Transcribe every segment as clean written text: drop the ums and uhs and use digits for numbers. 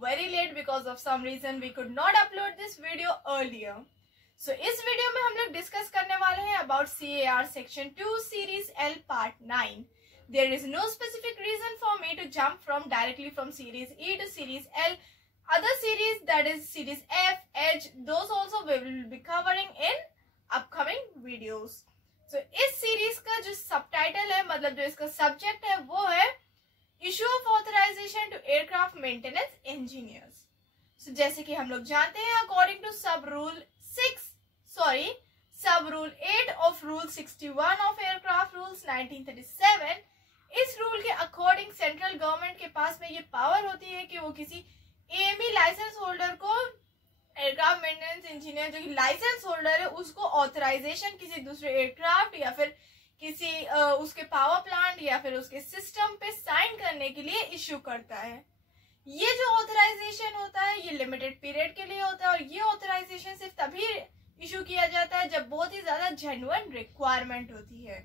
very late because of some reason we could not upload this video earlier. So इस video में हम लोग discuss करने वाले हैं about CAR section 2 series L part 9. There is no specific reason for me to jump directly from series E to series L. Other series, that is series F, H, those also we will be covering in upcoming videos. So इस series का जो subtitle है, मतलब जो इसका subject है, वो है Issue of Authorization to Aircraft Maintenance Engineers. So जैसे कि हम लोग जानते हैं, according to sub rule 8 of rule 61 of Aircraft Rules 1937, इस रूल के अकॉर्डिंग सेंट्रल गवर्नमेंट के पास में ये पावर होती है कि वो किसी एएमई लाइसेंस होल्डर को, एयरक्राफ्ट मेंटेनेंस इंजीनियर जो कि लाइसेंस होल्डर है, उसको ऑथराइजेशन किसी दूसरे एयरक्राफ्ट या फिर किसी उसके पावर प्लांट या फिर उसके सिस्टम पे साइन करने के लिए इश्यू करता है. ये जो ऑथराइजेशन होता है ये लिमिटेड पीरियड के लिए होता है और ये ऑथराइजेशन सिर्फ तभी इशू किया जाता है जब बहुत ही ज्यादा जेन्युइन रिक्वायरमेंट होती है.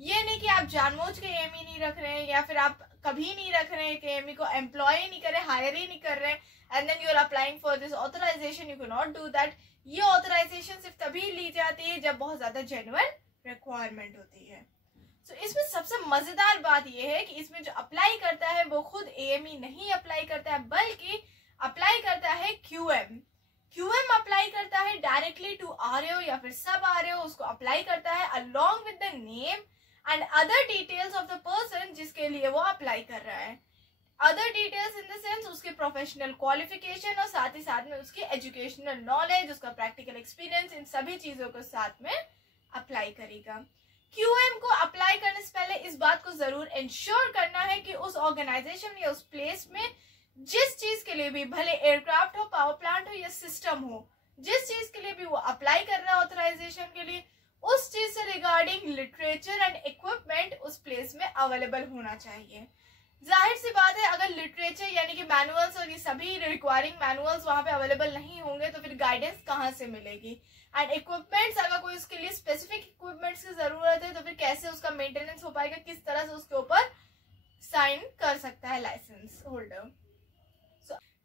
ये नहीं कि आप जानबूझ के एएमई नहीं रख रहे हैं या फिर आप कभी नहीं रख रहे हैं कि एएमई को एम्प्लॉय नहीं कर रहे, हायर ही नहीं कर रहे हैं, and then you are applying for this authorisation. You can not do that. ये ऑथराइजेशन सिर्फ तभी ली जाती है जब बहुत ज्यादा जेन्युइन रिक्वायरमेंट होती है. तो इसमें सबसे मजेदार बात यह है कि इसमें जो अप्लाई करता है वो खुद एएमई नहीं अप्लाई करता है, बल्कि अप्लाई करता है क्यूएम अप्लाई करता है डायरेक्टली टू आरओ या फिर सब आरओ. उसको अप्लाई करता है along with the name and other details of the person जिसके लिए वो अप्लाई कर रहा है. Other details in the sense उसके प्रोफेशनल क्वालिफिकेशन और साथ ही साथ में उसकी एजुकेशनल नॉलेज, उसका प्रैक्टिकल एक्सपीरियंस, इन सभी चीजों को साथ में अप्लाई करेगा. क्यूएम को अप्लाई करने से पहले इस बात को जरूर इंश्योर करना है कि उस ऑर्गेनाइजेशन या उस प्लेस में जिस चीज के लिए भी, भले एयरक्राफ्ट हो, पावर प्लांट हो या सिस्टम हो, जिस चीज के लिए भी वो अप्लाई कर रहा है ऑथराइजेशन के लिए, उस चीज से रिगार्डिंग लिटरेचर एंड इक्विपमेंट उस प्लेस में अवेलेबल होना चाहिए. जाहिर सी बात है, अगर लिटरेचर यानी कि मैनुअल्स और ये सभी रिक्वायरिंग मैनुअल्स वहां पे अवेलेबल नहीं होंगे तो फिर गाइडेंस कहाँ से मिलेगी. एंड इक्विपमेंट्स, अगर कोई उसके लिए स्पेसिफिक इक्विपमेंट्स की जरूरत है तो फिर कैसे उसका मेंटेनेंस हो पाएगा, किस तरह से उसके ऊपर साइन कर सकता है licence holder.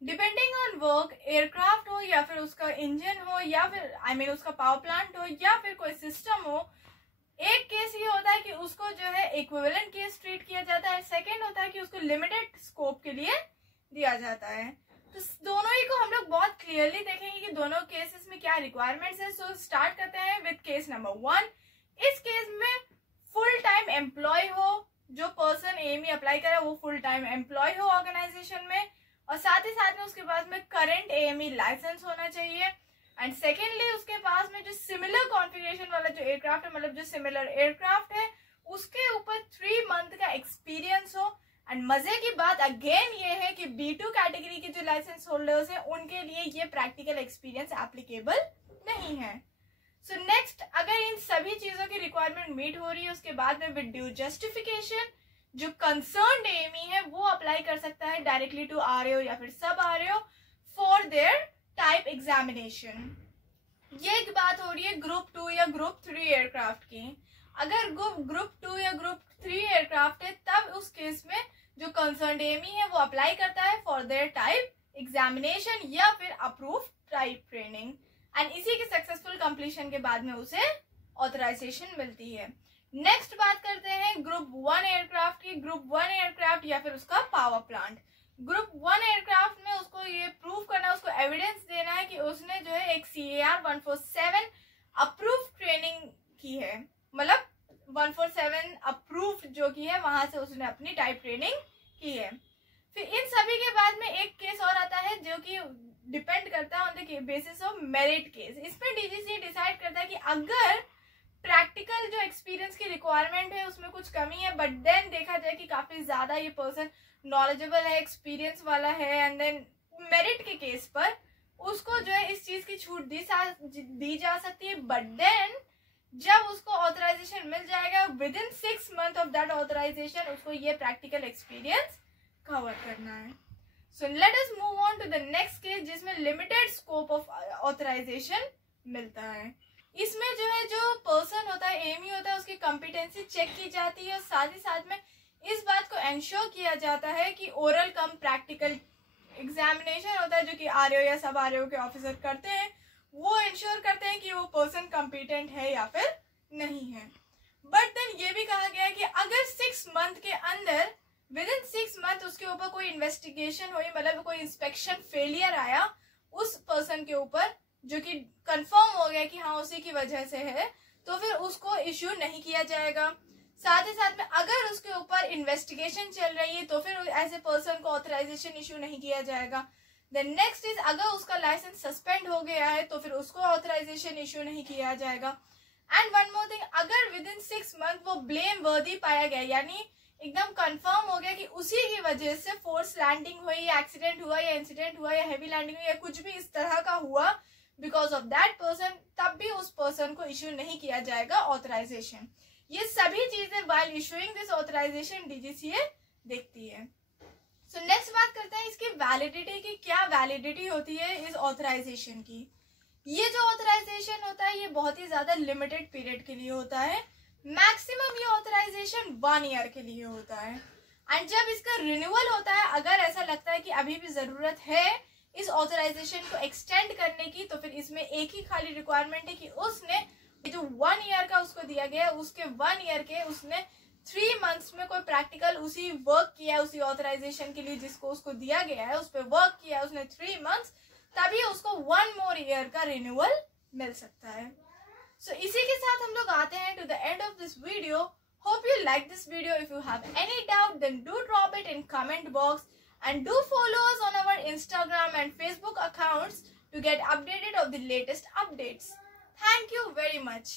Depending on work, aircraft हो या फिर उसका इंजन हो या फिर उसका पावर प्लांट हो या फिर कोई सिस्टम हो, एक केस ये होता है कि उसको जो है इक्विवेलेंट केस ट्रीट किया जाता है, सेकंड होता है कि उसको लिमिटेड स्कोप के लिए दिया जाता है. तो दोनों ही को हम लोग बहुत क्लियरली देखेंगे कि दोनों केसेस में क्या रिक्वायरमेंट्स है. सो स्टार्ट करते हैं विद केस नंबर 1. इस केस में फुल टाइम एम्प्लॉय हो, जो पर्सन एएमई अप्लाई करे वो फुल टाइम एम्प्लॉय हो ऑर्गेनाइजेशन में, और साथ ही साथ में उसके पास में करंट एएमई लाइसेंस होना चाहिए. एंड सेकेंडली उसके पास में जो सिमिलर कॉन्फ़िगरेशन वाला जो एयरक्राफ्ट है, मतलब जो सिमिलर एयरक्राफ्ट है, उसके ऊपर 3 मंथ का एक्सपीरियंस हो. एंड मजे की बात अगेन ये है कि B2 कैटेगरी के जो लाइसेंस होल्डर्स हैं उनके लिए ये प्रैक्टिकल एक्सपीरियंस एप्लीकेबल नहीं है. सो नेक्स्ट, अगर इन सभी चीजों की रिक्वायरमेंट मीट हो रही है, उसके बाद में विद ड्यू जस्टिफिकेशन जो कंसर्न्ड एएमई है वो अप्लाई कर सकता है डायरेक्टली टू आरओ या फिर सब RO for their type examination. ये एक बात हो रही है ग्रुप 2 या ग्रुप 3 एयरक्राफ्ट की. अगर ग्रुप 2 या ग्रुप 3 एयरक्राफ्ट है तब उस केस में जो कंसर्न्ड एएमई है वो अप्लाई करता है फॉर देयर टाइप एग्जामिनेशन या फिर अप्रूव टाइप ट्रेनिंग. एंड इसी के सक्सेसफुल कंप्लीशन के बाद में उसे ऑथराइजेशन मिलती है. नेक्स्ट बात करते हैं ग्रुप 1 एयरक्राफ्ट की. ग्रुप 1 एयरक्राफ्ट या फिर उसका पावर प्लांट. ग्रुप 1 एयरक्राफ्ट में उसको ये प्रूव करना, उसको एविडेंस देना है कि उसने जो है एक CAR 147 अप्रूव ट्रेनिंग की है, मतलब 147 अप्रूव जो की है वहां से उसने अपनी टाइप ट्रेनिंग की है. फिर इन सभी के बाद में एक केस और आता है जो कि डिपेंड करता है on the basis of merit case. इसमें डीजीसी डिसाइड करता है कि अगर प्रैक्टिकल जो एक्सपीरियंस की रिक्वायरमेंट है उसमें कुछ कमी है, बट देन देखा जाए कि काफी ज्यादा ये पर्सन नॉलेजेबल है, एक्सपीरियंस वाला है, एंड देन मेरिट के केस पर उसको जो है इस चीज की छूट दी जा सकती है. बट देन जब उसको ऑथराइजेशन मिल जाएगा within 6 month of that authorisation उसको ये प्रैक्टिकल एक्सपीरियंस कवर करना है. So let us move on to the next case जिसमें लिमिटेड स्कोप ऑफ ऑथराइजेशन मिलता है. इसमें जो है जो पर्सन होता है, एएमई होता है, उसकी कॉम्पिटेंसी चेक की जाती है और साथ ही साथ में इस बात को एंश्योर किया जाता है कि ओरल कम प्रैक्टिकल एग्जामिनेशन होता है जो कि आरओ या सब आरओ के ऑफिसर करते हैं, वो इंश्योर करते हैं कि वो पर्सन कॉम्पिटेंट है या फिर नहीं है। बट देन ये भी कहा गया है कि अगर 6 मंथ के अंदर विद इन 6 मंथ उसके ऊपर कोई इन्वेस्टिगेशन हुई, मतलब कोई इंस्पेक्शन फेलियर आया उस पर्सन के ऊपर जो कि कंफर्म हो गया कि हाँ उसी की वजह से है, तो फिर उसको इश्यू नहीं किया जाएगा। साथ ही साथ में अगर उसके ऊपर इन्वेस्टिगेशन चल रही है तो फिर ऐसे पर्सन को ऑथराइजेशन इश्यू नहीं किया जाएगा। देन नेक्स्ट इज अगर उसका लाइसेंस सस्पेंड हो गया है तो फिर उसको ऑथराइजेशन इश्यू नहीं किया जाएगा। एंड वन मोर थिंग, अगर विद इन 6 मंथ वो ब्लेम वर्दी पाया गया, यानी एकदम कंफर्म हो गया कि उसी की वजह से फोर्स लैंडिंग हुई या एक्सीडेंट हुआ या इंसिडेंट हुआ या हैवी लैंडिंग हुई या कुछ भी इस तरह का हुआ बिकॉज ऑफ दैट पर्सन, तब भी उस पर्सन को इश्यू नहीं किया जाएगा ऑथराइजेशन। ये सभी चीजें while issuing this authorisation DGCA देखती है। सो नेक्स्ट बात करते हैं इसकी वैलिडिटी की, क्या वैलिडिटी होती है इस ऑथराइजेशन की। ये जो ऑथराइजेशन होता है ये बहुत ही ज्यादा लिमिटेड पीरियड के लिए होता है, मैक्सिमम ये ऑथराइजेशन 1 ईयर के लिए होता है। एंड जब इसका रिन्यूअल होता है, अगर ऐसा लगता है कि अभी भी जरूरत है इस ऑथराइजेशन को एक्सटेंड करने की, तो फिर इसमें एक ही खाली रिक्वायरमेंट है कि उसने जो 1 ईयर का उसको दिया गया उसके 1 ईयर के उसने 3 मंथ्स में कोई प्रैक्टिकल उसी वर्क किया उसी ऑथराइजेशन के लिए जिसको उसको दिया गया है, उस पर वर्क किया उसने 3 मंथ्स, तभी उसको 1 मोर ईयर का रिन्यूअल मिल सकता है। सो इसी के साथ हम लोग आते हैं to the end of this video. Hope you like this video. If you have any doubt then do drop it in comment box and do follow us on our Instagram and Facebook accounts to get updated of the latest updates. Thank you very much.